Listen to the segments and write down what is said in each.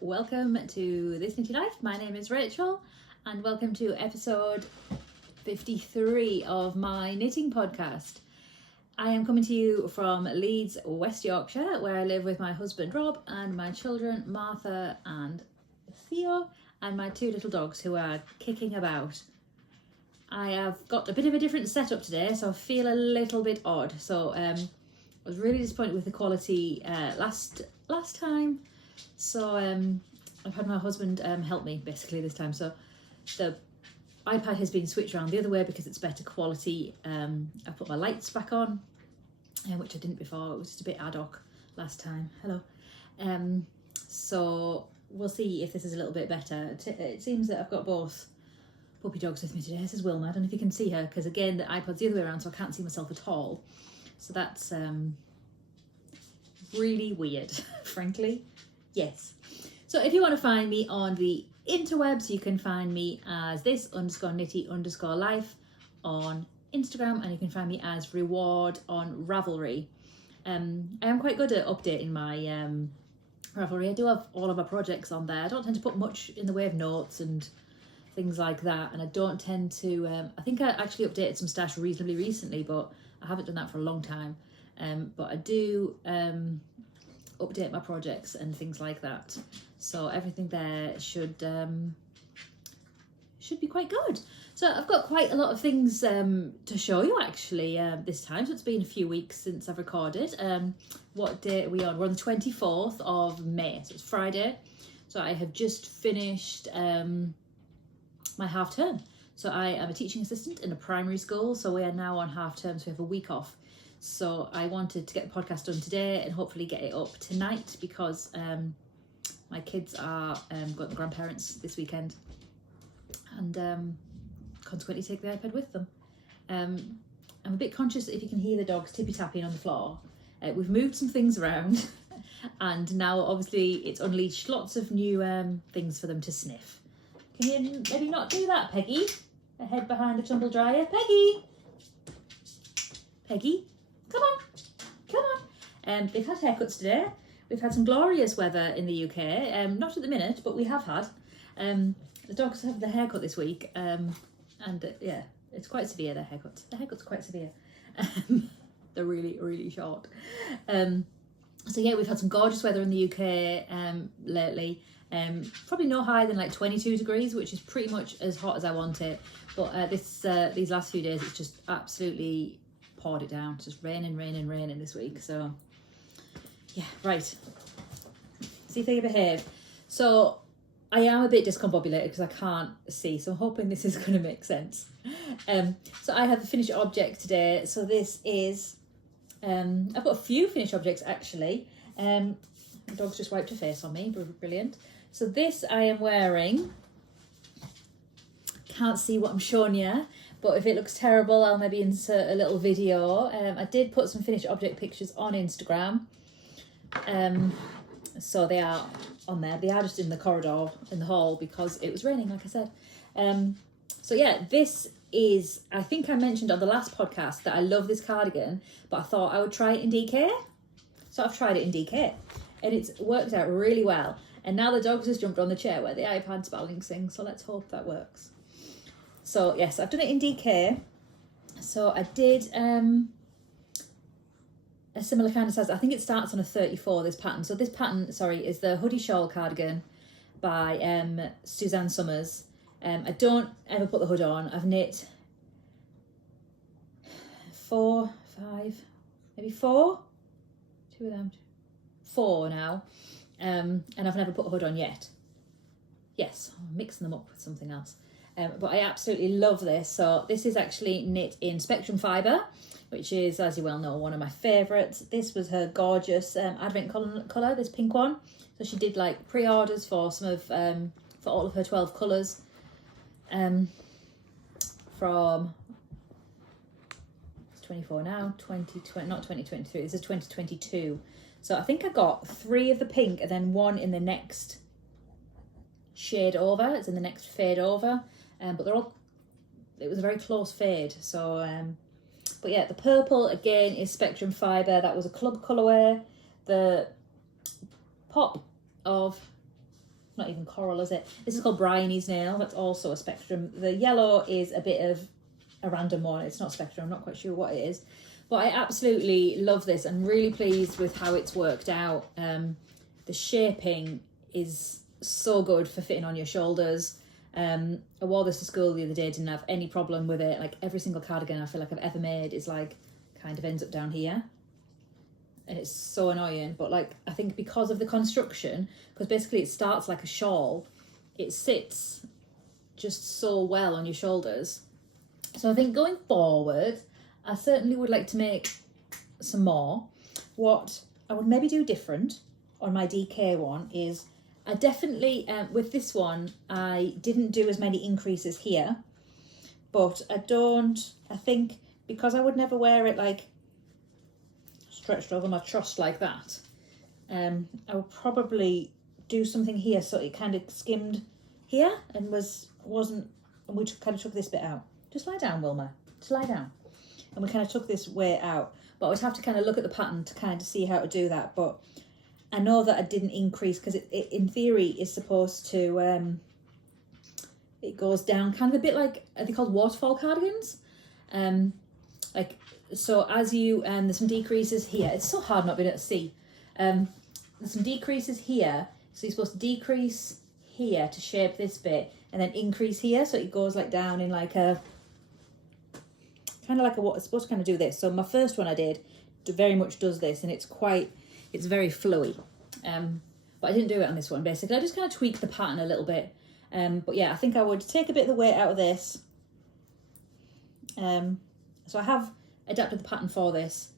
welcome to This Knitty Life. My name is Rachel and welcome to episode 53 of my knitting podcast. I am coming to you from Leeds, West Yorkshire, where I live with my husband Rob and my children Martha and Theo and my two little dogs who are kicking about. I have got a bit of a different setup today, so I feel a little bit odd. So I was really disappointed with the quality last time. So I've had my husband help me basically this time. So the iPad has been switched around the other way because it's better quality. I put my lights back on, which I didn't before. It was just a bit ad hoc last time. Hello. So we'll see if this is a little bit better. It seems that I've got both puppy dogs with me today. This is Wilma. I don't know if you can see her because again the iPad's the other way around, so I can't see myself at all. So that's really weird, frankly. Yes. So if you want to find me on the interwebs, you can find me as this_knitty_life on Instagram, and you can find me as Reward on Ravelry. I am quite good at updating my Ravelry. I do have all of my projects on there. I don't tend to put much in the way of notes and things like that, and I don't tend to I think I actually updated some stash reasonably recently, but I haven't done that for a long time. But I do update my projects and things like that, so everything there should be quite good. So I've got quite a lot of things to show you actually this time. So it's been a few weeks since I've recorded. What day are we on? We're on the 24th of May, so it's Friday. So I have just finished my half term. So I am a teaching assistant in a primary school, so we are now on half term, so we have a week off. So I wanted to get the podcast done today and hopefully get it up tonight because my kids are got the grandparents this weekend, and consequently take the iPad with them. I'm a bit conscious that if you can hear the dogs tippy-tapping on the floor, we've moved some things around and now obviously it's unleashed lots of new things for them to sniff. Can you maybe not do that, Peggy? A head behind the tumble dryer. Peggy! Peggy, come on, come on. They've had haircuts today. We've had some glorious weather in the UK. Not at the minute, but we have had. The dogs have the haircut this week, and yeah, it's quite severe, their haircuts. The haircuts are quite severe. They're really, really short. So yeah, we've had some gorgeous weather in the UK lately. Probably no higher than like 22 degrees, which is pretty much as hot as I want it. But these last few days, it's just absolutely poured it down. It's just raining this week. So yeah, right. See if they behave. So I am a bit discombobulated because I can't see. So I'm hoping this is going to make sense. So I have a finished object today. So this is, I've got a few finished objects actually. The dog's just wiped her face on me. Brilliant. So this I am wearing. Can't see what I'm showing you, but if it looks terrible, I'll maybe insert a little video. I did put some finished object pictures on Instagram. So they are on there. They are just in the corridor, in the hall, because it was raining, like I said. So yeah, this is, I think I mentioned on the last podcast that I love this cardigan, but I thought I would try it in DK. So I've tried it in DK. And it's worked out really well. And now the dogs just jumped on the chair where the iPad's balancing, so let's hope that works. So yes, I've done it in DK. So I did a similar kind of size. I think it starts on a 34, this pattern. So this pattern, sorry, is the Hoodie Shawl cardigan by Suzanne Summers. I don't ever put the hood on. I've knit 4, 5, maybe 4? 2 of them. 4 now, and I've never put a hood on yet. Yes, I'm mixing them up with something else. But I absolutely love this. So this is actually knit in Spectrum Fibre, which is, as you well know, one of my favourites. This was her gorgeous advent colour, this pink one. So she did like pre-orders for some of, for all of her 12 colours. From 24 now, 2020, not 2023, this is 2022. So I think I got 3 of the pink and then 1 in the next shade over. It's in the next fade over. But they're all, it was a very close fade. So, but yeah, the purple again is Spectrum Fibre. That was a club colourway. The pop of not even coral, is it? This is called Bryony's Nail. That's also a spectrum. The yellow is a bit of a random one. It's not spectrum. I'm not quite sure what it is. But I absolutely love this. I'm really pleased with how it's worked out. The shaping is so good for fitting on your shoulders. I wore this to school the other day, didn't have any problem with it. Like every single cardigan I feel like I've ever made is like kind of ends up down here. And it's so annoying, but like I think because of the construction, because basically it starts like a shawl, it sits just so well on your shoulders. So I think going forward, I certainly would like to make some more. What I would maybe do different on my DK one is I definitely, with this one, I didn't do as many increases here, but I think because I would never wear it like stretched over my trust like that, I would probably do something here so it kind of skimmed here and wasn't, and we kind of took this bit out. Just lie down, Wilma, just lie down. And we kind of took this way out, but I would have to kind of look at the pattern to kind of see how to do that. But I know that I didn't increase because it in theory is supposed to, it goes down kind of a bit like, are they called waterfall cardigans? Like, so as you, there's some decreases here. It's so hard not being able to see. There's some decreases here. So you're supposed to decrease here to shape this bit and then increase here. So it goes like down in like a, kind of like what it's supposed to kind of do this. So my first one I did very much does this, and it's very flowy. But I didn't do it on this one. Basically, I just kind of tweaked the pattern a little bit. But yeah, I think I would take a bit of the weight out of this. So I have adapted the pattern for this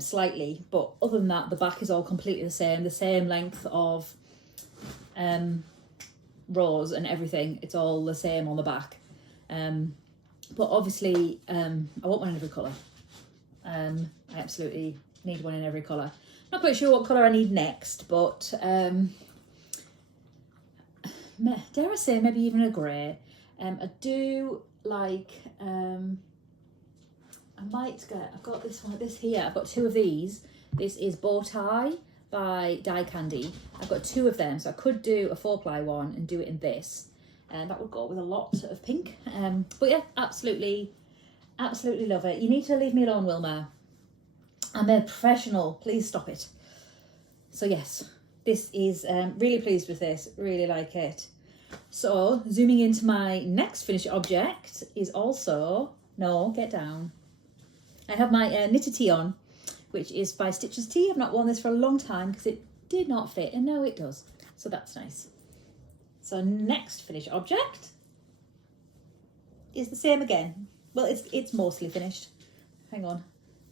slightly, but other than that, the back is all completely the same length of rows and everything. It's all the same on the back. But obviously, I want one in every colour. I absolutely need one in every colour. Not quite sure what colour I need next, but dare I say maybe even a grey. I do like, I've got this here. I've got two of these. This is Bow Tie by Die Candy. I've got two of them, so I could do a 4-ply one and do it in this. And that would go with a lot of pink. But yeah, absolutely love it. You need to leave me alone, Wilma. I'm a professional. Please stop it. So yes, this is really pleased with this. Really like it. So zooming into my next finished object is also, no, get down. I have my Knitty tee on, which is by Stitches Tea. I've not worn this for a long time because it did not fit, and now it does. So that's nice. So next finished object is the same again. Well, it's mostly finished. Hang on.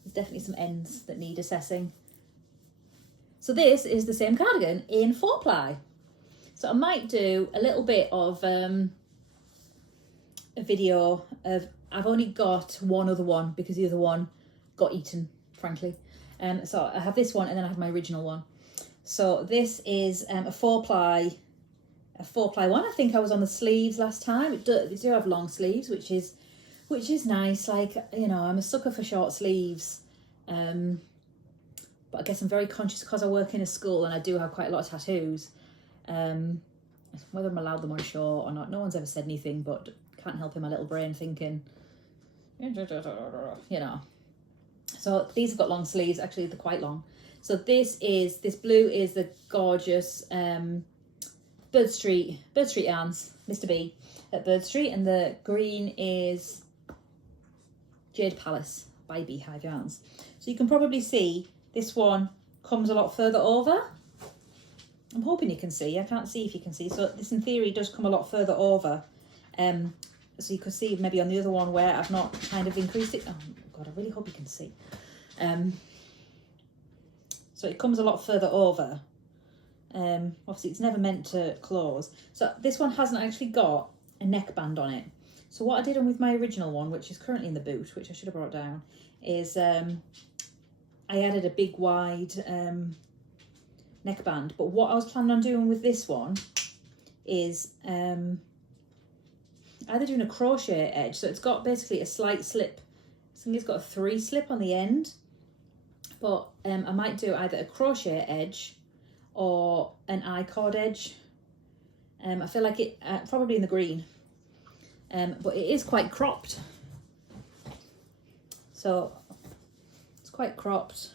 There's definitely some ends that need assessing. So this is the same cardigan in 4-ply. So I might do a little bit of a video of, I've only got one other one because the other one got eaten, frankly. So I have this one and then I have my original one. So this is a 4-ply one. I think I was on the sleeves last time. They do have long sleeves, which is nice. Like, you know, I'm a sucker for short sleeves. But I guess I'm very conscious because I work in a school and I do have quite a lot of tattoos. Whether I'm allowed them on show or not, no one's ever said anything, but can't help in my little brain thinking, you know. So these have got long sleeves. Actually, they're quite long. So this blue is the gorgeous Bird Street yarns, Mr. B at Bird Street, and the green is Jade Palace by Beehive Yarns. So you can probably see this one comes a lot further over. I'm hoping you can see. I can't see if you can see. So this in theory does come a lot further over. So you could see maybe on the other one where I've not kind of increased it. Oh God, I really hope you can see. So it comes a lot further over. Obviously it's never meant to close. So this one hasn't actually got a neckband on it. So what I did with my original one, which is currently in the boot, which I should have brought down, is I added a big wide neckband. But what I was planning on doing with this one is either doing a crochet edge. So it's got basically a slight slip. I think it's got a 3 slip on the end. But I might do either a crochet edge or an I-cord edge. I feel like it, probably in the green, but it is quite cropped. So it's quite cropped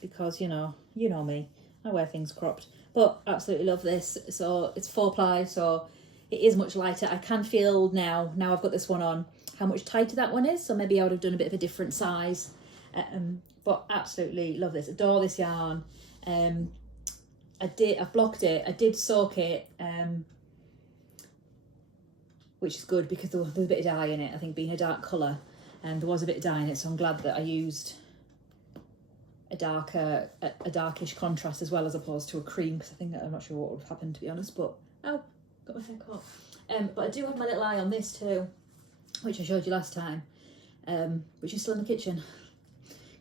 because, you know me, I wear things cropped, but absolutely love this. So it's 4-ply, so it is much lighter. I can feel now I've got this one on, how much tighter that one is. So maybe I would have done a bit of a different size, but absolutely love this. Adore this yarn. I've blocked it. I did soak it, which is good because there was a bit of dye in it. I think being a dark colour, and there was a bit of dye in it, so I'm glad that I used a darkish contrast as well, as opposed to a cream, because I think I'm not sure what would have happened, to be honest. But oh, got my hair caught. But I do have my little eye on this too, which I showed you last time, which is still in the kitchen,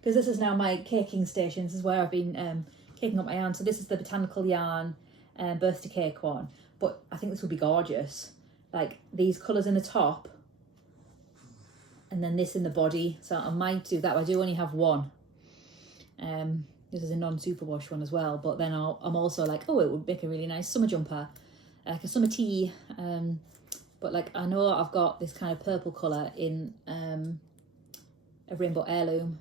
because this is now my caking station. This is where I've been caking up my yarn. So this is the botanical yarn birthday cake one, but I think this would be gorgeous, like these colours in the top and then this in the body. So I might do that. I do only have one. This is a non-superwash one as well, but then I'm also like, oh, it would make a really nice summer jumper, like a summer tee. But like, I know I've got this kind of purple colour in a rainbow heirloom.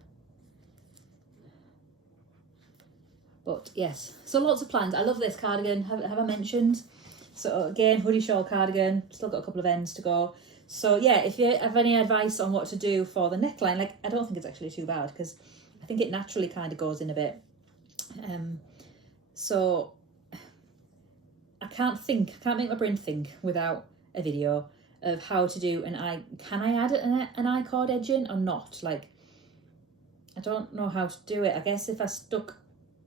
But yes, so lots of plans. I love this cardigan, have I mentioned? So again, hoodie shawl cardigan, still got a couple of ends to go. So yeah, if you have any advice on what to do for the neckline, like I don't think it's actually too bad, because I think it naturally kind of goes in a bit. So I can't make my brain think without a video of how to do can I add an I-cord edge in or not? Like, I don't know how to do it. I guess if I stuck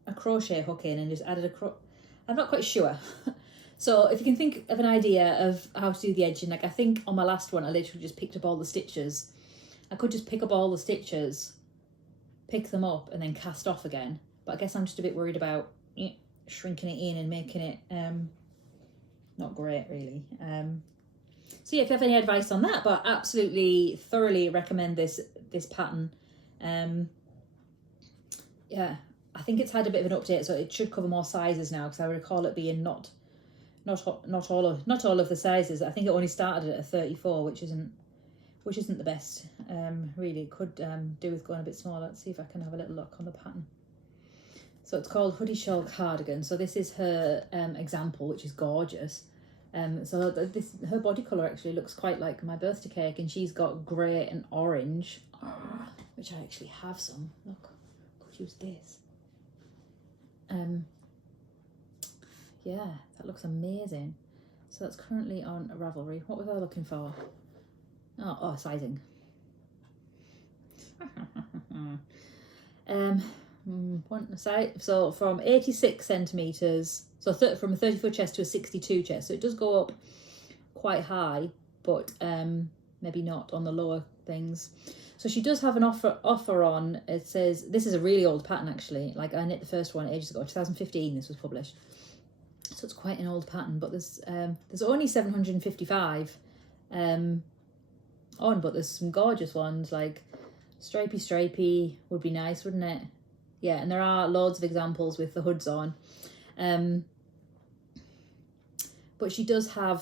a crochet hook in and just added I'm not quite sure. So if you can think of an idea of how to do the edging, like I think on my last one I literally just picked up all the stitches. I could just pick up all the stitches, pick them up and then cast off again, but I guess I'm just a bit worried about shrinking it in and making it not great really. So yeah, if you have any advice on that, but absolutely thoroughly recommend this pattern. Yeah, I think it's had a bit of an update, so it should cover more sizes now, because I recall it being not all of the sizes. I think it only started at a 34, which isn't the best. Really, it could do with going a bit smaller. Let's see if I can have a little look on the pattern. So it's called Hoodie Shawl Cardigan. So this is her example, which is gorgeous. So her body colour actually looks quite like my birthday cake, and she's got grey and orange, which I actually have some. Look, could use this. Yeah, that looks amazing. So that's currently on Ravelry. What was I looking for? Oh, sizing. So from 86 centimetres, so from a 34 chest to a 62 chest. So it does go up quite high, but maybe not on the lower things. So she does have an offer on. It says, this is a really old pattern actually. Like I knit the first one ages ago, 2015 this was published. So it's quite an old pattern, but there's only 755 on, but there's some gorgeous ones, like stripy would be nice, wouldn't it? Yeah, and there are loads of examples with the hoods on. But she does have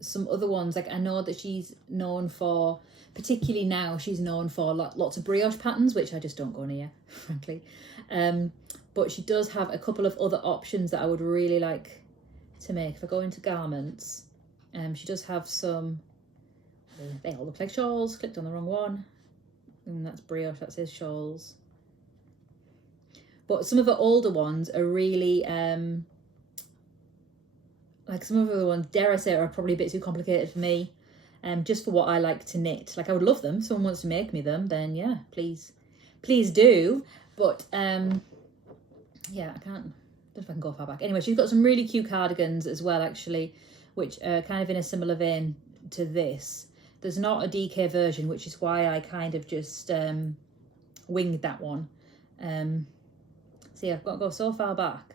some other ones. Like I know that she's known for, particularly now, she's known for lots of brioche patterns, which I just don't go near, frankly. But she does have a couple of other options that I would really like to make. If I go into garments, she does have some, they all look like shawls. Clicked on the wrong one. And that's brioche, that says shawls. But some of the older ones are really, like some of the other ones, dare I say, are probably a bit too complicated for me. Just for what I like to knit. Like I would love them. If someone wants to make me them, then yeah, please do. But yeah, I don't know if I can go far back. Anyway, she's got some really cute cardigans as well, actually, which are kind of in a similar vein to this. There's not a DK version, which is why I kind of just winged that one. See, I've got to go so far back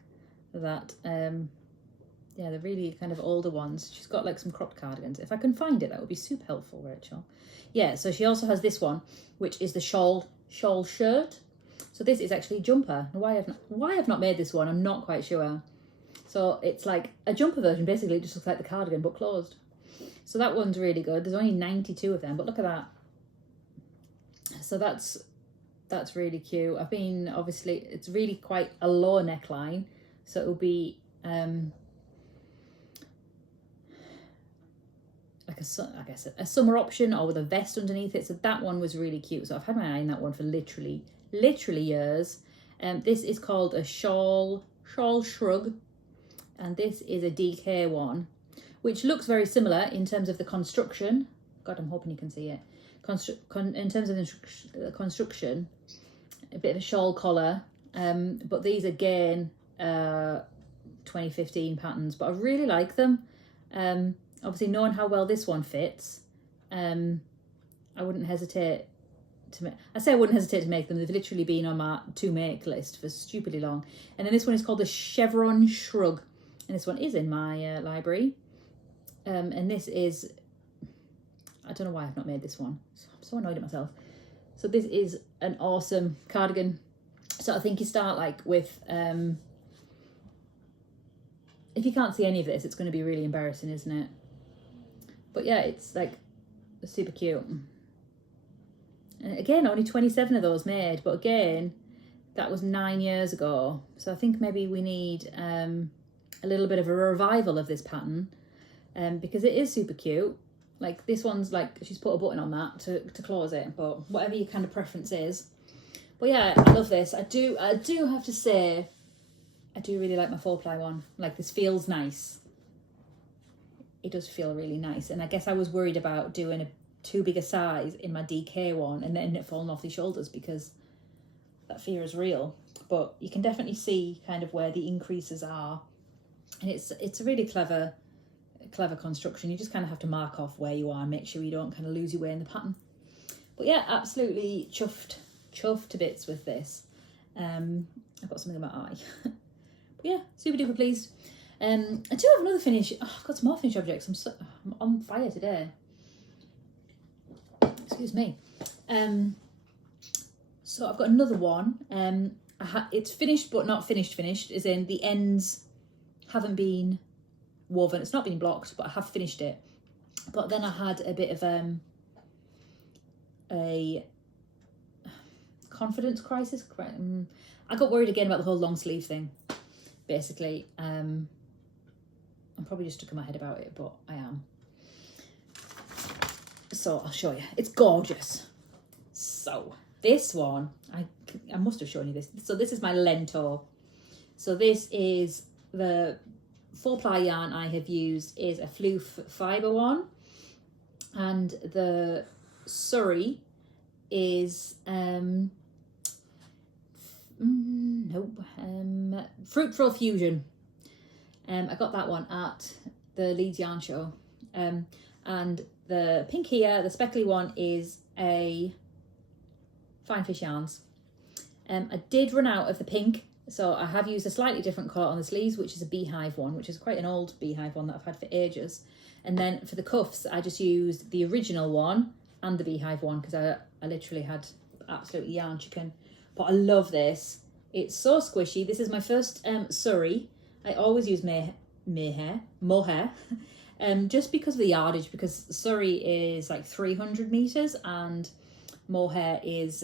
that, yeah, the really kind of older ones. She's got like some cropped cardigans. If I can find it, that would be super helpful, Rachel. Yeah, so she also has this one, which is the shawl shirt. So this is actually a jumper. Why I've not made this one, I'm not quite sure. So it's like a jumper version, basically. It just looks like the cardigan, but closed. So that one's really good. There's only 92 of them, but look at that. So that's really cute. I've been, obviously, it's really quite a low neckline. So it'll be like I guess a summer option, or with a vest underneath it. So that one was really cute. So I've had my eye on that one for literally years. This is called a shawl shrug, and this is a DK one, which looks very similar in terms of the construction. God, I'm hoping you can see it. In terms of the construction, a bit of a shawl collar, but these again 2015 patterns, but I really like them. Obviously, knowing how well this one fits, I wouldn't hesitate to make. I say I wouldn't hesitate to make them. They've literally been on my to make list for stupidly long. And then this one is called the Chevron Shrug, and this one is in my library. And this is, I don't know why I've not made this one. I'm so annoyed at myself. So this is an awesome cardigan. So I think you start like with, if you can't see any of this, it's going to be really embarrassing, isn't it? But yeah, it's like super cute. And again, only 27 of those made, but again, that was 9 years ago. So I think maybe we need a little bit of a revival of this pattern, because it is super cute. Like this one's like, she's put a button on that to close it, but whatever your kind of preference is. But yeah, I love this. I do have to say, I do really like my 4-ply one. Like, this feels nice. It does feel really nice. And I guess I was worried about doing a too big a size in my DK one and then it falling off the shoulders, because that fear is real. But you can definitely see kind of where the increases are. And it's a really clever construction. You just kind of have to mark off where you are and make sure you don't kind of lose your way in the pattern. But yeah, absolutely chuffed to bits with this. I've got something in my eye. But yeah, super duper pleased. I do have another finish. Oh, I've got some more finish objects. I'm on fire today. Excuse me. So I've got another one. It's finished but not finished, as in the ends haven't been woven. It's not been blocked, but I have finished it. But then I had a bit of a confidence crisis. I got worried again about the whole long sleeve thing, basically. I'm probably just stuck in my head about it, but I am. So I'll show you. It's gorgeous. So this one, I must have shown you this. So this is my Lento. So this is the 4-ply yarn I have used is a floof fibre one, and the Surrey is Fruitful Fusion. I got that one at the Leeds Yarn Show. And the pink here, the speckly one, is a Fine Fish Yarns. I did run out of the pink, so I have used a slightly different colour on the sleeves, which is a beehive one, which is quite an old beehive one that I've had for ages. And then for the cuffs, I just used the original one and the beehive one, because I literally had absolutely yarn chicken. But I love this. It's so squishy. This is my first Surrey. I always use mohair, just because of the yardage, because Surrey is like 300 meters and mohair is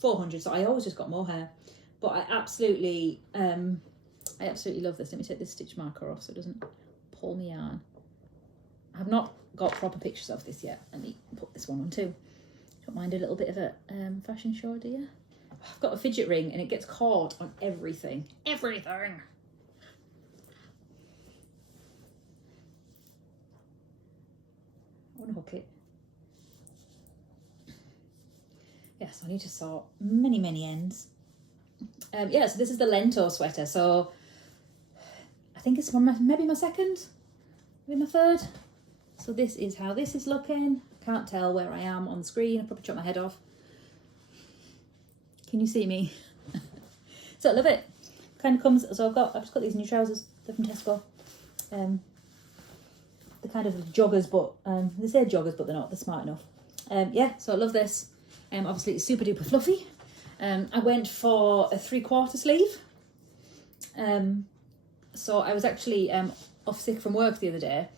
400. So I always just got mohair. But I absolutely love this. Let me take this stitch marker off so it doesn't pull me yarn. I have not got proper pictures of this yet. Let me put this one on too. Don't mind a little bit of a fashion show, do you? I've got a fidget ring and it gets caught on everything. Everything! I want to hook it. Yes, I need to sort many ends. Yeah, so this is the Lento sweater. So I think it's maybe my second, maybe my third. So this is how this is looking. Can't tell where I am on the screen. I'll probably chop my head off. Can you see me? So I love it. Kind of comes, so I've just got these new trousers. They're from Tesco. They're kind of joggers, but they say joggers, but they're not. They're smart enough. Yeah, so I love this. Obviously it's super duper fluffy. I went for a 3/4 sleeve. So I was actually off sick from work the other day,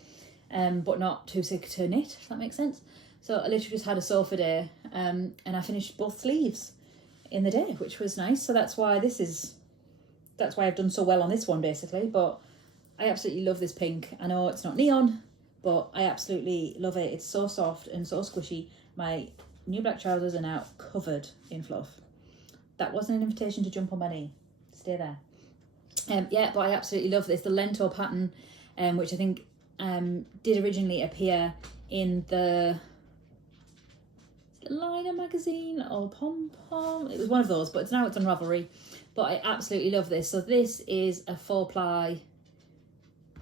but not too sick to knit, if that makes sense. So I literally just had a sofa day, and I finished both sleeves in the day, which was nice. So that's why I've done so well on this one, basically. But I absolutely love this pink. I know it's not neon, but I absolutely love it. It's so soft and so squishy. My new black trousers are now covered in fluff. That wasn't an invitation to jump on my knee. Stay there. Yeah, but I absolutely love this. The Lento pattern, which I think did originally appear in the Liner magazine or Pom Pom. It was one of those, but it's on Ravelry. But I absolutely love this. So this is a four-ply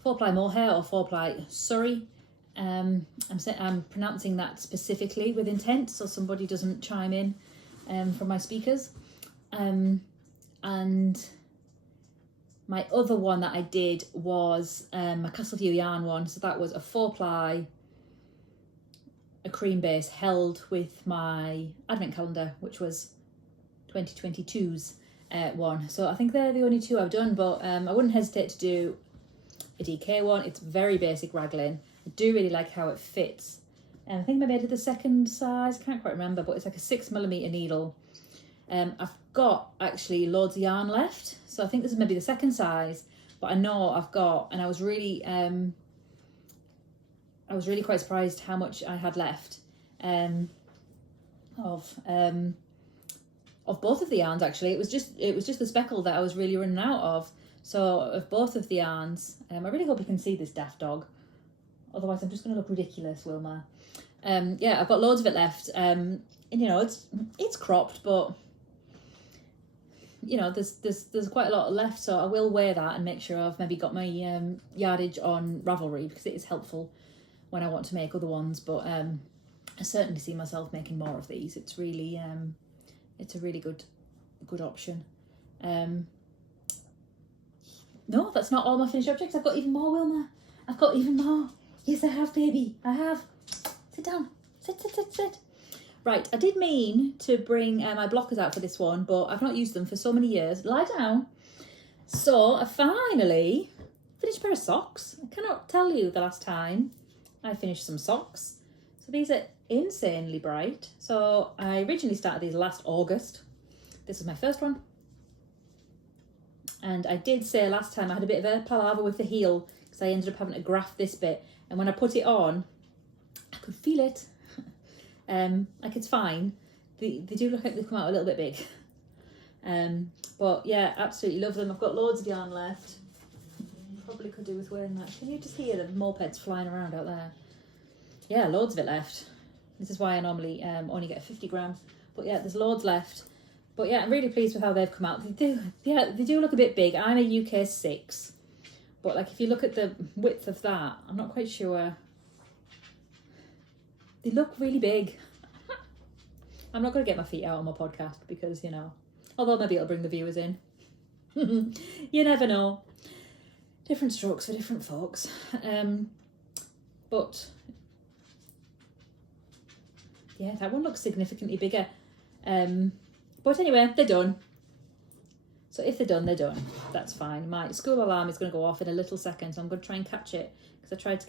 mohair or four-ply Surrey. I'm pronouncing that specifically with intent, so somebody doesn't chime in from my speakers. And my other one that I did was a Castleview yarn one. So that was a four-ply, a cream base held with my advent calendar, which was 2022's one. So I think they're the only two I've done, but I wouldn't hesitate to do a DK one. It's very basic raglan. I do really like how it fits. And I think maybe I did the second size, can't quite remember, but it's like a 6mm needle. I've got actually loads of yarn left, so I think this is maybe the second size, but I know I've got, and I was really quite surprised how much I had left of both of the yarns. Actually, it was just the speckle that I was really running out of. So of both of the yarns, I really hope you can see this daft dog. Otherwise, I'm just going to look ridiculous, Wilma. Yeah, I've got loads of it left. And you know, it's cropped, but you know, there's quite a lot left. So I will wear that and make sure I've maybe got my yardage on Ravelry, because it is helpful when I want to make other ones. But I certainly see myself making more of these. It's really it's a really good option. No, that's not all my finished objects. I've got even more, Wilma. I've got even more. Yes, I have, baby. I have. Sit down. Sit. Right, I did mean to bring my blockers out for this one, but I've not used them for so many years. Lie down. So I finally finished a pair of socks. I cannot tell you the last time I finished some socks. So these are insanely bright. So I originally started these last August. This is my first one. And I did say last time I had a bit of a palaver with the heel, because I ended up having to graft this bit. And when I put it on, I could feel it. Like it's fine. They do look like they've come out a little bit big. But yeah, absolutely love them. I've got loads of yarn left. Probably could do with wearing that. Can you just hear the mopeds flying around out there? Yeah, loads of it left. This is why I normally only get 50 grams. But yeah, there's loads left. But yeah, I'm really pleased with how they've come out. They do look a bit big. I'm a UK 6. But like if you look at the width of that, I'm not quite sure. They look really big. I'm not going to get my feet out on my podcast because, you know, although maybe it'll bring the viewers in. You never know. Different strokes for different folks. But yeah, that one looks significantly bigger. But anyway, they're done. So if they're done, they're done. That's fine. My school alarm is going to go off in a little second, so I'm going to try and catch it, because I tried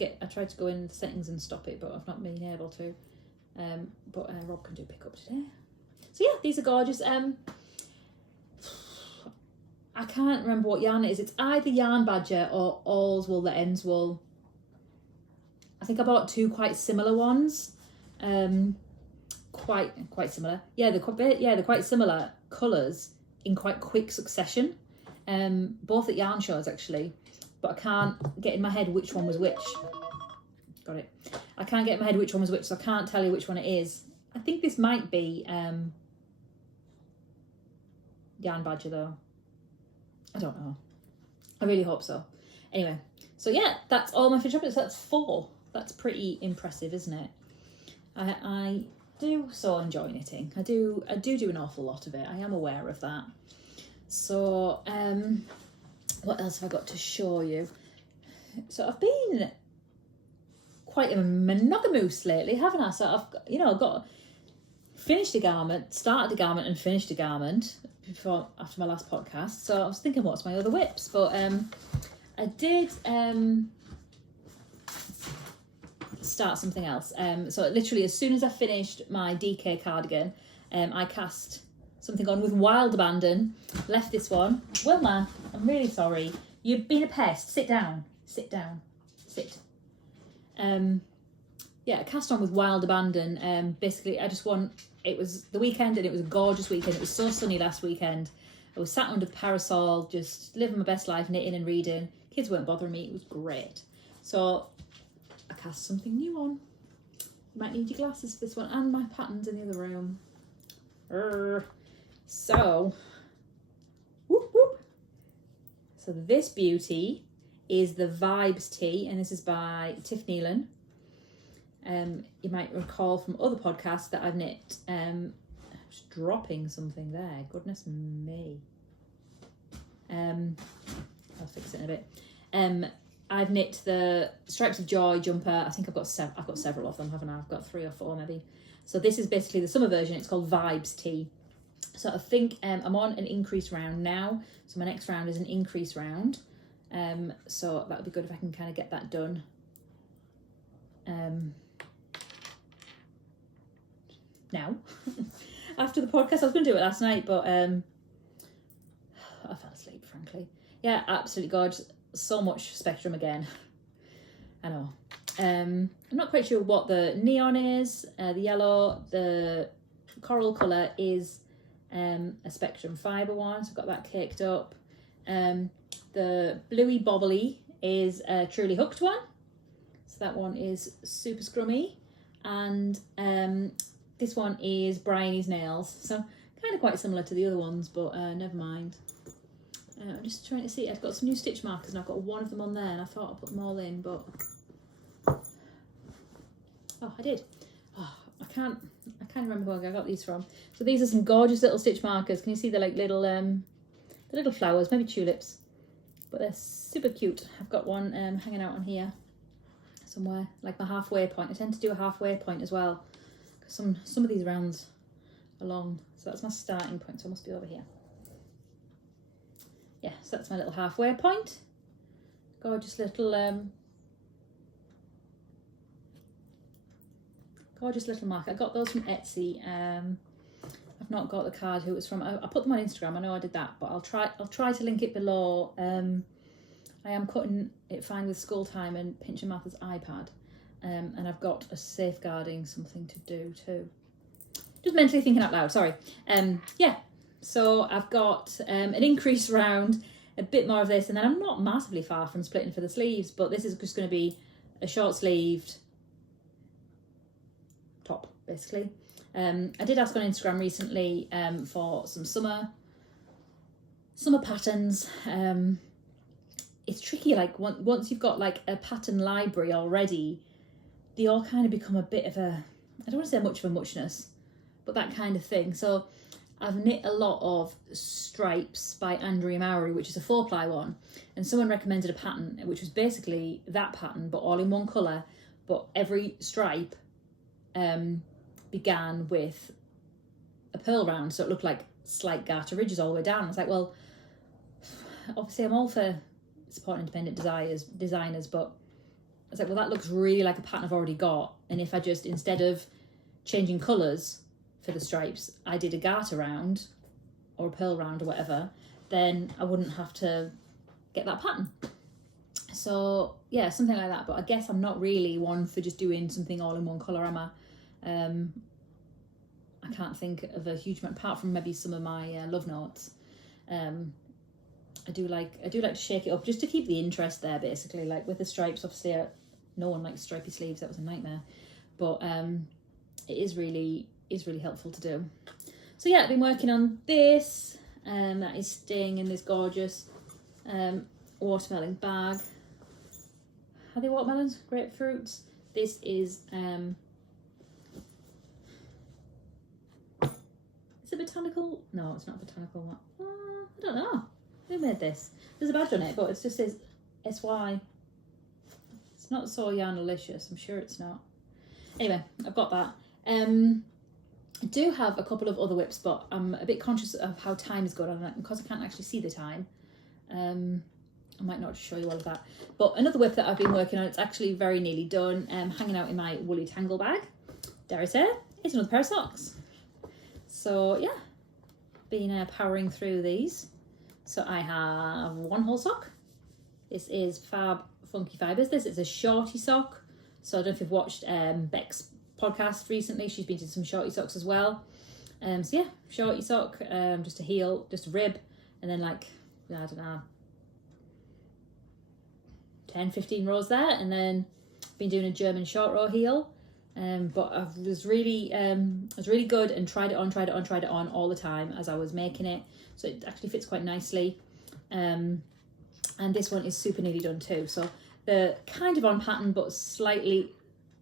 to go in the settings and stop it, but I've not been able to. But Rob can do pick up today. So yeah, these are gorgeous. I can't remember what yarn it is. It's either Yarn Badger or All's Wool That Ends Wool. I think I bought two quite similar ones. Quite similar. Yeah, they're quite similar colours in quite quick succession. Both at yarn shows actually, but I can't get in my head which one was which. Got it. I can't get in my head which one was which, so I can't tell you which one it is. I think this might be Yarn Badger though. I don't know. I really hope so. Anyway, so yeah, that's all my finished objects. That's 4. That's pretty impressive, isn't it? I do so enjoy knitting. I do an awful lot of it. I am aware of that. So what else have I got to show you? So I've been quite a monogamous lately, haven't I? So I've got finished a garment, started a garment and finished a garment after my last podcast. So I was thinking, what's my other whips? But I did start something else. So literally as soon as I finished my DK cardigan, I cast something on with wild abandon, left this one. Wilma, I'm really sorry. You've been a pest. Sit down. Sit down. Sit. Yeah, I cast on with wild abandon. Basically, it was the weekend and it was a gorgeous weekend. It was so sunny last weekend. I was sat under the parasol, just living my best life, knitting and reading. Kids weren't bothering me. It was great. So I cast something new on. You might need your glasses for this one, and my patterns in the other room. So, whoop, whoop. So this beauty is the Vibes Tee, and this is by Tiff Nealon. You might recall from other podcasts that I've knit. I'm just dropping something there. Goodness me. I'll fix it in a bit. I've knit the Stripes of Joy jumper. I think I've got several of them, haven't I? I've got 3 or 4 maybe. So this is basically the summer version. It's called Vibes Tee. So I think I'm on an increase round now. So my next round is an increase round. So that would be good if I can kind of get that done. Now. After the podcast, I was going to do it last night, but I fell asleep, frankly. Yeah, absolutely gorgeous. So much spectrum again. I know. I'm not quite sure what the neon is. The yellow, the coral colour is a spectrum fibre one, so I've got that caked up. The bluey bobbly is a truly hooked one, so that one is super scrummy. And this one is Bryony's Nails, so kind of quite similar to the other ones, but never mind. I'm just trying to see. I've got some new stitch markers and I've got one of them on there, and I thought I'd put them all in, but oh, I did. Oh, I can't remember where I got these from. So these are some gorgeous little stitch markers. Can you see the little flowers, maybe tulips, but they're super cute. I've got one hanging out on here somewhere, like my halfway point. I tend to do a halfway point as well, because some of these rounds are long. So that's my starting point, so I must be over here. Yeah, so that's my little halfway point. Gorgeous little mark. I got those from Etsy. I've not got the card who it was from. I put them on Instagram. I know I did that, but I'll try to link it below. I am cutting it fine with school time and Pinch and Martha's iPad, and I've got a safeguarding something to do too. Just mentally thinking out loud. Sorry. Yeah. So I've got an increase round, a bit more of this, and then I'm not massively far from splitting for the sleeves, but this is just going to be a short sleeved top, basically. I did ask on Instagram recently for some summer patterns. It's tricky, like once you've got like a pattern library already, they all kind of become a bit of a, I don't want to say much of a muchness, but that kind of thing. So I've knit a lot of Stripes by Andrea Mowry, which is a 4-ply one, and someone recommended a pattern which was basically that pattern but all in one colour, but every stripe began with a purl round, so it looked like slight garter ridges all the way down. I was like, well, obviously I'm all for supporting independent designers, but I was like, well, that looks really like a pattern I've already got, and if I just, instead of changing colours for the stripes, I did a garter round or a purl round or whatever, then I wouldn't have to get that pattern. So yeah, something like that. But I guess I'm not really one for just doing something all in one colour, am I? I can't think of a huge amount apart from maybe some of my love notes. I do like to shake it up just to keep the interest there, basically. Like with the stripes, obviously no one likes stripy sleeves, that was a nightmare, but it is really helpful to do. So yeah, I've been working on this, that is staying in this gorgeous watermelon bag. Are they watermelons? Grapefruits? This is it botanical? No, it's not botanical. I don't know. Who made this? There's a badge on it, but it just says SY. It's not so yarnalicious. I'm sure it's not. Anyway, I've got that. I do have a couple of other whips, but I'm a bit conscious of how time is going on because I can't actually see the time. I might not show you all of that. But another whip that I've been working on, it's actually very nearly done, hanging out in my woolly tangle bag, dare I say, is another pair of socks. So yeah, been powering through these. So I have one whole sock. This is Fab Funky Fibres. This is a shorty sock. So I don't know if you've watched Beck's podcast recently. She's been doing some shorty socks as well. So yeah, shorty sock, just a heel, just a rib, and then like, I don't know, 10, 15 rows there, and then been doing a German short row heel. But I was really good and tried it on all the time as I was making it. So it actually fits quite nicely. And this one is super nearly done too. So they're kind of on pattern, but slightly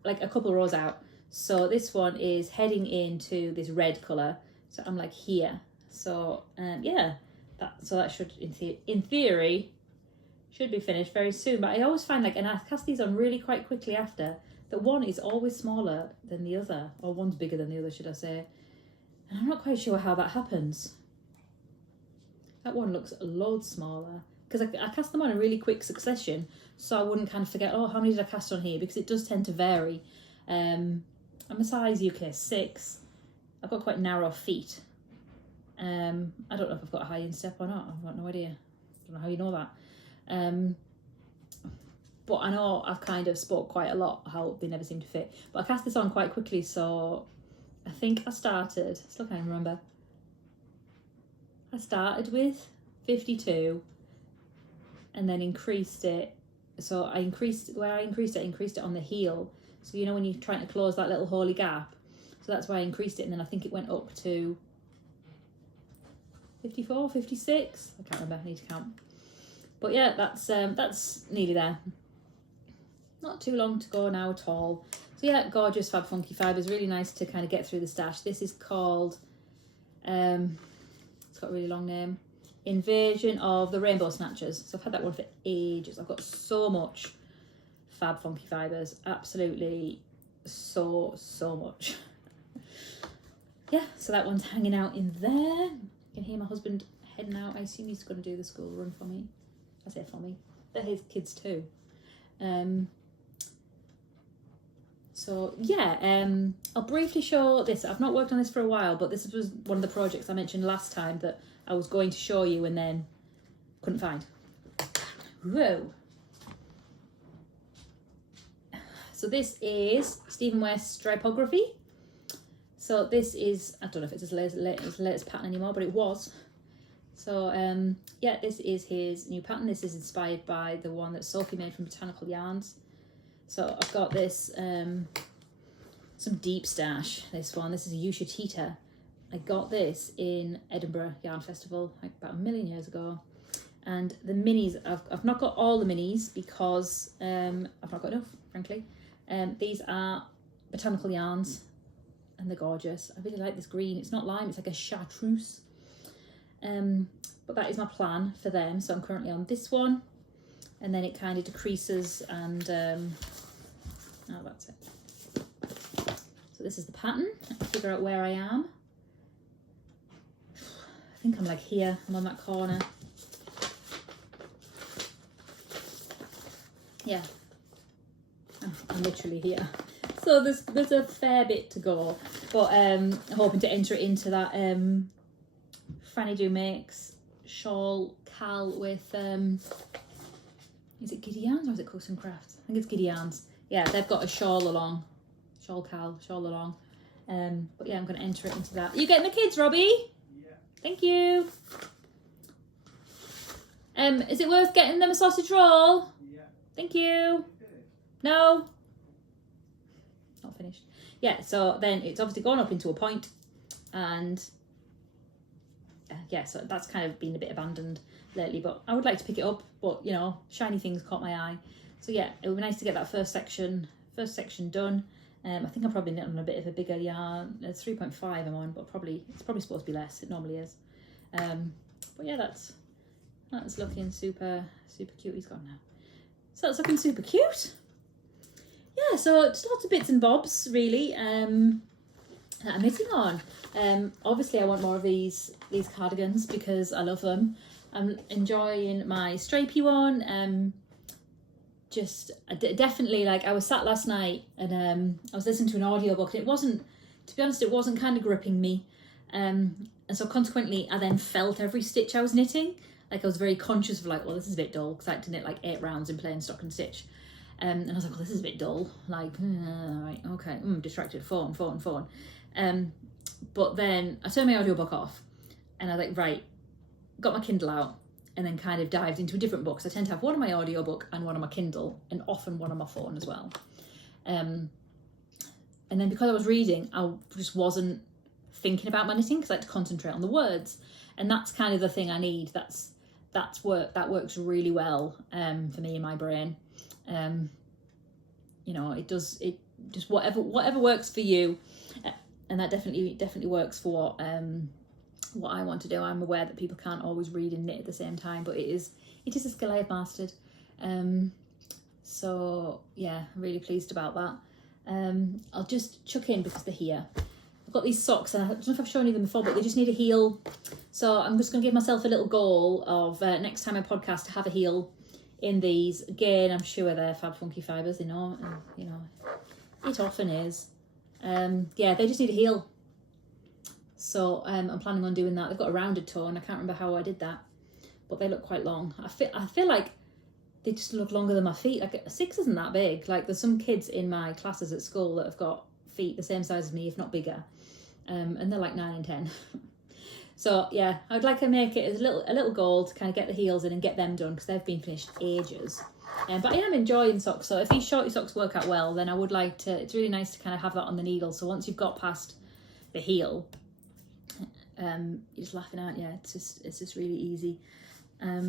like a couple of rows out. So this one is heading into this red colour. So I'm like here. So yeah, that should in theory should be finished very soon. But I always find like, and I cast these on really quite quickly after, that one is always smaller than the other, or one's bigger than the other, should I say. And I'm not quite sure how that happens. That one looks a load smaller, because I cast them on in really quick succession, so I wouldn't kind of forget, oh, how many did I cast on here, because it does tend to vary. I'm a size UK 6. I've got quite narrow feet. I don't know if I've got a high instep or not. I've got no idea. I don't know how you know that. But I know I've kind of spoke quite a lot how they never seem to fit. But I cast this on quite quickly, so I think I started, still can't remember. I started with 52 and then increased it. So I increased it on the heel. So you know when you're trying to close that little holy gap. So that's why I increased it, and then I think it went up to 54, 56. I can't remember, I need to count. But yeah, that's nearly there. Not too long to go now at all. So yeah, gorgeous Fab Funky Fibres. Really nice to kind of get through the stash. This is called, it's got a really long name, Invasion of the Rainbow Snatchers. So I've had that one for ages. I've got so much Fab Funky Fibres. Absolutely so much. Yeah, so that one's hanging out in there. You can hear my husband heading out. I assume he's going to do the school run for me. I say for me. They're his kids too. So yeah, I'll briefly show this. I've not worked on this for a while, but this was one of the projects I mentioned last time that I was going to show you and then couldn't find. Whoa. So this is Stephen West's Dripography. So this is, I don't know if it's his latest pattern anymore, but it was. So yeah, this is his new pattern. This is inspired by the one that Sophie made from Botanical Yarns. So I've got this, some deep stash, this one. This is a Yusha Tita. I got this in Edinburgh Yarn Festival like about 1 million years ago. And the minis, I've not got all the minis because I've not got enough, frankly. These are Botanical Yarns and they're gorgeous. I really like this green. It's not lime, it's like a chartreuse. But that is my plan for them. So I'm currently on this one. And then it kind of decreases and, oh, that's it. So this is the pattern. I can figure out where I am. I think I'm like here, I'm on that corner. Yeah, I'm literally here. So there's a fair bit to go, but I'm hoping to enter it into that Franny Do Makes shawl cal with, is it Giddy Yarns or is it Custom Crafts? I think it's Giddy Yarns. Yeah, they've got a shawl along, shawl along. But yeah, I'm going to enter it into that. Are you getting the kids, Robbie? Yeah. Thank you. Is it worth getting them a sausage roll? Yeah. Thank you. No. Not finished. Yeah, so then it's obviously gone up into a point and yeah, so that's kind of been a bit abandoned lately, but I would like to pick it up, but you know, shiny things caught my eye. So yeah, it would be nice to get that first section done. I think I'm probably knitting on a bit of a bigger yarn. It's 3.5 I'm on, but it's probably supposed to be less. It normally is. But yeah, that's looking super cute. He's gone now. So it's looking super cute. Yeah, so just lots of bits and bobs really that I'm knitting on. Obviously I want more of these cardigans because I love them. I'm enjoying my strapey one. Definitely, like, I was sat last night and I was listening to an audiobook, and it wasn't, to be honest, it wasn't kind of gripping me. And so consequently, I then felt every stitch I was knitting. Like, I was very conscious of like, well, this is a bit dull, because I had to knit like 8 rounds in plain stock and stitch. And I was like, well, this is a bit dull. Like, right, okay, distracted, phone. But then I turned my audiobook off, and I was like, right, got my Kindle out, and then kind of dived into a different book. So I tend to have one on my audiobook and one on my Kindle, and often one on my phone as well. And then because I was reading, I just wasn't thinking about my knitting, because I had to concentrate on the words. And that's kind of the thing I need. That works really well for me in my brain. It just whatever works for you, and that definitely works for what I want to do. I'm aware that people can't always read and knit at the same time, but it is a skill I have mastered. So yeah, I'm really pleased about that. I'll just chuck in, because they're here, I've got these socks, and I don't know if I've shown you them before, but they just need a heel. So I'm just going to give myself a little goal of next time I podcast to have a heel in these. Again, I'm sure they're Fab Funky Fibres, it often is. They just need a heel. So I'm planning on doing that. They've got a rounded toe, and I can't remember how I did that, but they look quite long. I feel like they just look longer than my feet. Like, a 6 isn't that big. Like, there's some kids in my classes at school that have got feet the same size as me, if not bigger, and they're like 9 and 10. So yeah, I'd like to make it as a little goal to kind of get the heels in and get them done, because they've been finished ages. But I am enjoying socks, so if these shorty socks work out well, then I would like to, it's really nice to kind of have that on the needle. So once you've got past the heel, you're just laughing, aren't you? It's just really easy. I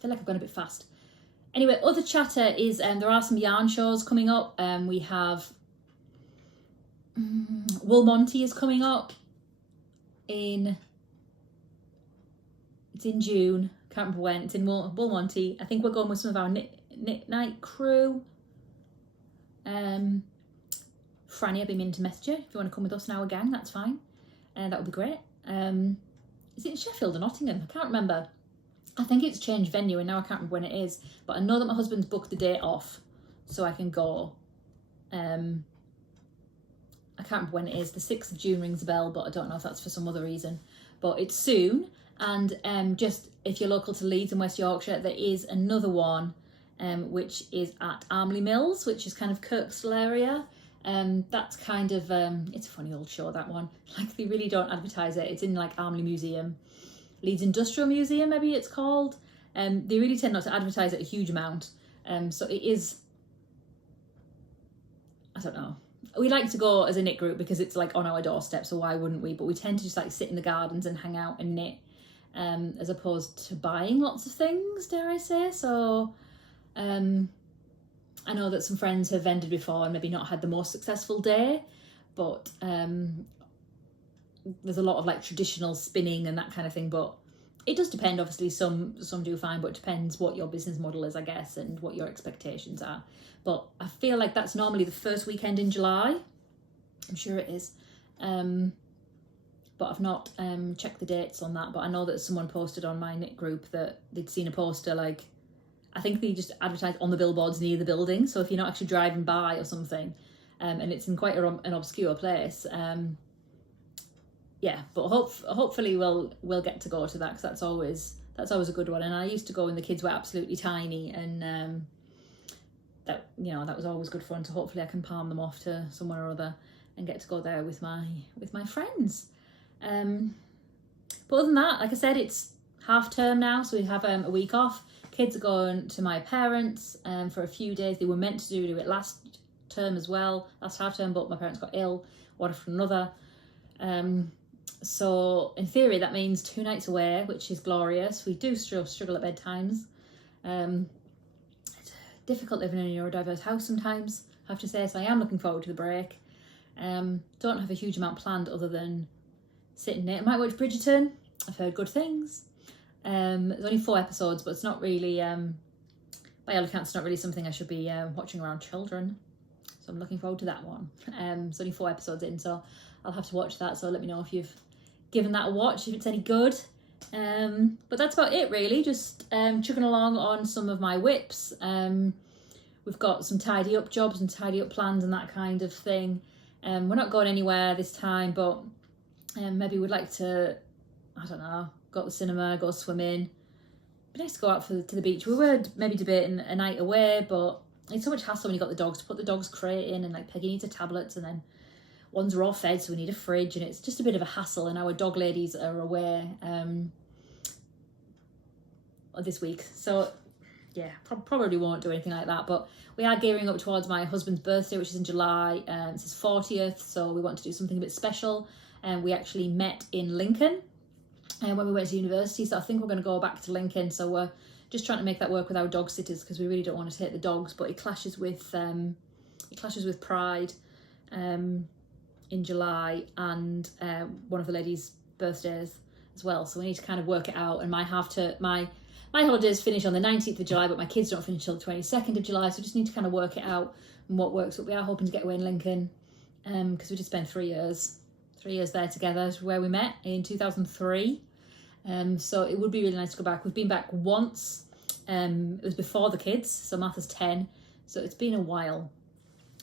feel like I've gone a bit fast. Anyway, other chatter is there are some yarn shows coming up. We have Wool Monty is coming up it's in June. Can't remember when. It's in Wool Monty. I think we're going with some of our knit night crew. Franny, I've been meaning to message you. If you want to come with us now, gang, that's fine. That would be great. Is it in Sheffield or Nottingham? I can't remember. I think it's changed venue, and now I can't remember when it is. But I know that my husband's booked the day off, so I can go. I can't remember when it is. The 6th of June rings a bell, but I don't know if that's for some other reason. But it's soon. And just if you're local to Leeds and West Yorkshire, there is another one, which is at Armley Mills, which is kind of Kirkstall area. That's kind of, it's a funny old show, that one. Like, they really don't advertise it. It's in like Armley Museum, Leeds Industrial Museum, maybe it's called. They really tend not to advertise it a huge amount. So it is, I don't know. We like to go as a knit group because it's like on our doorstep, so why wouldn't we? But we tend to just like sit in the gardens and hang out and knit, as opposed to buying lots of things, dare I say. So I know that some friends have vended before and maybe not had the most successful day, but there's a lot of like traditional spinning and that kind of thing. But it does depend, obviously. Some do fine, but it depends what your business model is, I guess, and what your expectations are. But I feel like that's normally the first weekend in July. I'm sure it is. But I've not checked the dates on that. But I know that someone posted on my knit group that they'd seen a poster, like, I think they just advertise on the billboards near the building. So if you're not actually driving by or something, and it's in quite an obscure place, yeah. But hopefully we'll get to go to that, because that's always a good one. And I used to go when the kids were absolutely tiny, and that was always good fun. So hopefully I can palm them off to somewhere or other and get to go there with my friends. But other than that, like I said, it's half term now, so we have a week off. Kids are going to my parents for a few days. They were meant to do it last term as well, last half term, but my parents got ill, one after another. So in theory, that means 2 nights away, which is glorious. We do struggle at bedtimes. It's difficult living in a neurodiverse house sometimes, I have to say, so I am looking forward to the break. Don't have a huge amount planned other than sitting there. I might watch Bridgerton. I've heard good things. There's only 4 episodes, but it's not really, by all accounts, it's not really something I should be watching around children. So I'm looking forward to that one. It's only 4 episodes in, so I'll have to watch that. So let me know if you've giving that a watch if it's any good. But that's about it really, just chugging along on some of my whips. We've got some tidy up jobs and tidy up plans and that kind of thing. We're not going anywhere this time, but maybe we'd like to, I don't know, go to the cinema, go swimming. It'd be nice to go out to the beach. We were maybe debating a night away, but it's so much hassle when you got the dogs to put the dog's crate in, and like Peggy needs her tablets, and then one's raw fed, so we need a fridge, and it's just a bit of a hassle. And our dog ladies are away this week, so yeah, probably won't do anything like that. But we are gearing up towards my husband's birthday, which is in July. It's his 40th, so we want to do something a bit special. And we actually met in Lincoln when we went to university, so I think we're going to go back to Lincoln. So we're just trying to make that work with our dog sitters, because we really don't want to take the dogs, but it clashes with Pride in July, and one of the ladies' birthdays as well. So we need to kind of work it out. And my holidays finish on the 19th of July, but my kids don't finish until the 22nd of July. So we just need to kind of work it out and what works. But we are hoping to get away in Lincoln because we just spent 3 years there together. Is where we met in 2003. So it would be really nice to go back. We've been back once. It was before the kids, so Martha's 10. So it's been a while.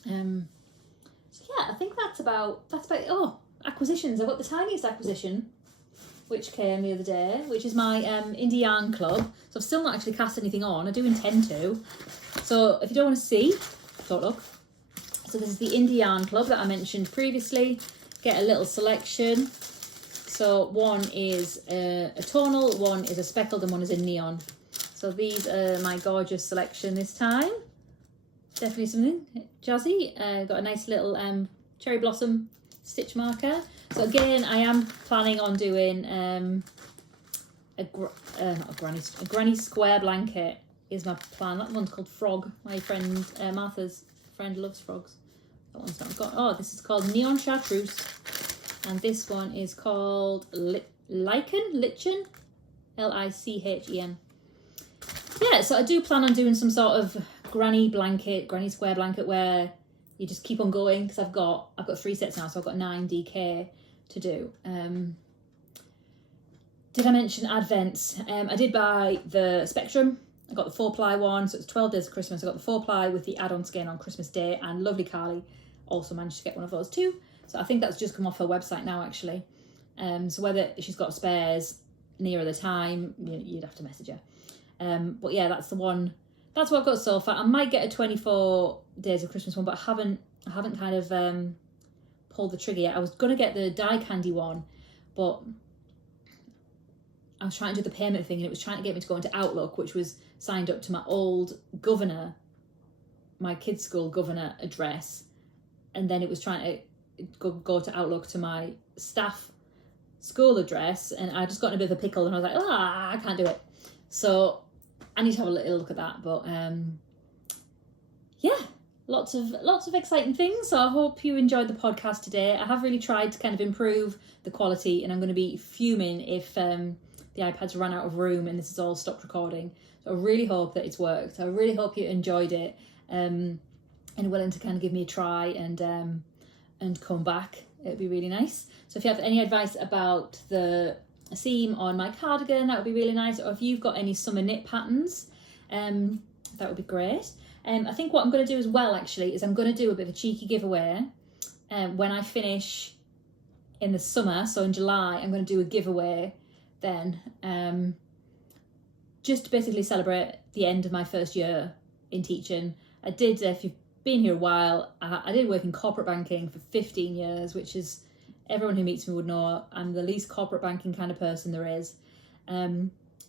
So yeah, I think that's about it. Oh, acquisitions. I've got the tiniest acquisition, which came the other day, which is my indie yarn club. So I've still not actually cast anything on. I do intend to. So if you don't want to see, don't look. So this is the indie yarn club that I mentioned previously. Get a little selection. So one is a tonal, one is a speckled, and one is a neon. So these are my gorgeous selection this time. Definitely something jazzy. Got a nice little cherry blossom stitch marker. So again, I am planning on doing a granny square blanket is my plan. That one's called Frog. My friend Martha's friend loves frogs. That one's not got. Oh, this is called Neon Chartreuse, and this one is called Lichen, Lichen. Yeah, so I do plan on doing some sort of granny square blanket where you just keep on going, because I've got 3 sets now, so I've got 9 DK to do. Did I mention Advents? I did buy the Spectrum. I got the 4-ply one, so it's 12 days of Christmas. I got the 4-ply with the add-on skein on Christmas Day, and lovely Carly also managed to get one of those too. So I think that's just come off her website now, actually. So whether she's got spares nearer the time, you'd have to message her. But yeah, that's the one. That's what I've got so far. I might get a 24 days of Christmas one, but I haven't kind of pulled the trigger yet. I was gonna get the die candy one, but I was trying to do the payment thing, and it was trying to get me to go into Outlook, which was signed up to my old my kids' school governor address, and then it was trying to go to Outlook to my staff school address, and I just got in a bit of a pickle, and I was like, I can't do it. So I need to have a little look at that. But yeah, lots of exciting things. So I hope you enjoyed the podcast today. I have really tried to kind of improve the quality, and I'm going to be fuming if the iPad's run out of room and this is all stopped recording. So I really hope that it's worked. I really hope you enjoyed it and willing to kind of give me a try and come back. It'd be really nice. So if you have any advice about the seam on my cardigan, that would be really nice. Or if you've got any summer knit patterns, that would be great. I think what I'm going to do as well, actually, is I'm going to do a bit of a cheeky giveaway when I finish in the summer. So in July, I'm going to do a giveaway then, just to basically celebrate the end of my first year in teaching. I did, if you've been here a while, I did work in corporate banking for 15 years, which is, everyone who meets me would know I'm the least corporate banking kind of person there is.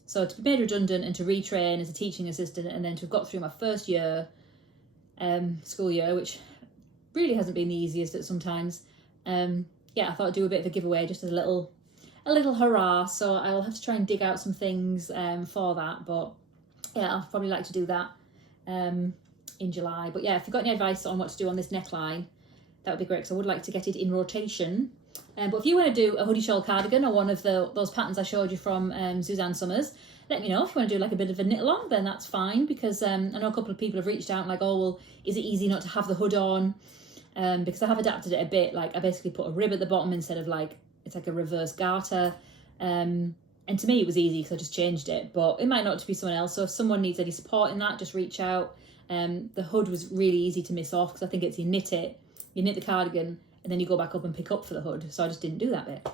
So to be made redundant and to retrain as a teaching assistant, and then to have got through my first year, school year, which really hasn't been the easiest at sometimes. Yeah, I thought I'd do a bit of a giveaway, just as a little hurrah. So I will have to try and dig out some things for that. But yeah, I'll probably like to do that in July. But yeah, if you've got any advice on what to do on this neckline, that would be great, because I would like to get it in rotation. But if you want to do a hoodie shawl cardigan or one of those patterns I showed you from Suzanne Summers, let me know. If you want to do like a bit of a knit along, then that's fine, because I know a couple of people have reached out and like, oh, well, is it easy not to have the hood on? Because I have adapted it a bit. Like I basically put a rib at the bottom instead of like it's like a reverse garter. And to me it was easy because I just changed it, but it might not to be someone else. So if someone needs any support in that, just reach out. The hood was really easy to miss off because I think it's you knit the cardigan, and then you go back up and pick up for the hood. So I just didn't do that bit.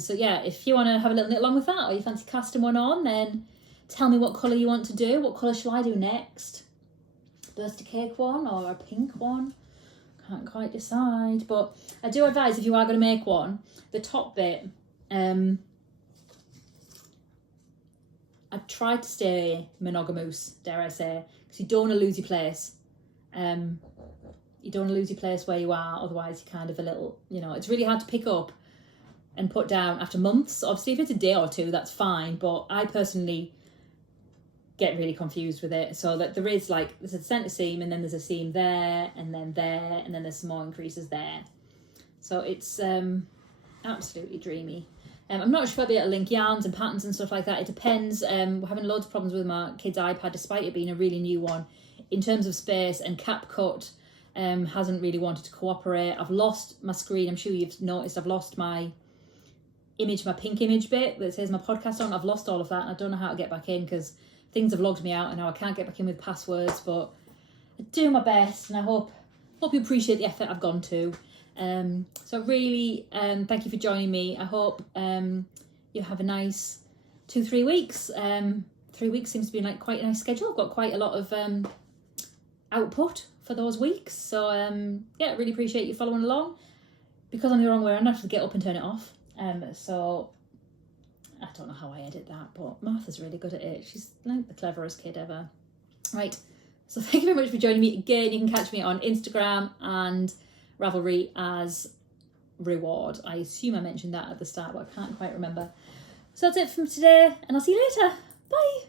So yeah, if you want to have a little knit along with that, or you fancy casting one on, then tell me what colour you want to do. What colour shall I do next? Birthday cake one or a pink one? Can't quite decide. But I do advise, if you are going to make one, the top bit, I tried to stay monogamous, dare I say, because you don't want to lose your place. You don't want to lose your place where you are, otherwise you're kind of a little, it's really hard to pick up and put down after months. Obviously, if it's a day or two, that's fine, but I personally get really confused with it. So that there's a centre seam, and then there's a seam there, and then there's some more increases there. So it's absolutely dreamy. I'm not sure if I'll be able to link yarns and patterns and stuff like that. It depends. We're having loads of problems with my kid's iPad, despite it being a really new one, in terms of space, and CapCut hasn't really wanted to cooperate. I've lost my screen. I'm sure you've noticed I've lost my image, my pink image bit that says my podcast on. I've lost all of that, and I don't know how to get back in because things have logged me out, and now I can't get back in with passwords. But I do my best, and I hope you appreciate the effort I've gone to. So really, thank you for joining me. I hope you have a nice 2-3 weeks. 3 weeks seems to be like quite a nice schedule. I've got quite a lot of output for those weeks. So yeah, I really appreciate you following along. Because I'm the wrong way around, I have to get up and turn it off. So I don't know how I edit that, but Martha's really good at it. She's like the cleverest kid ever. Right, so thank you very much for joining me again. You can catch me on Instagram and Ravelry as Reward. I assume I mentioned that at the start, but I can't quite remember. So that's it from today, and I'll see you later. Bye.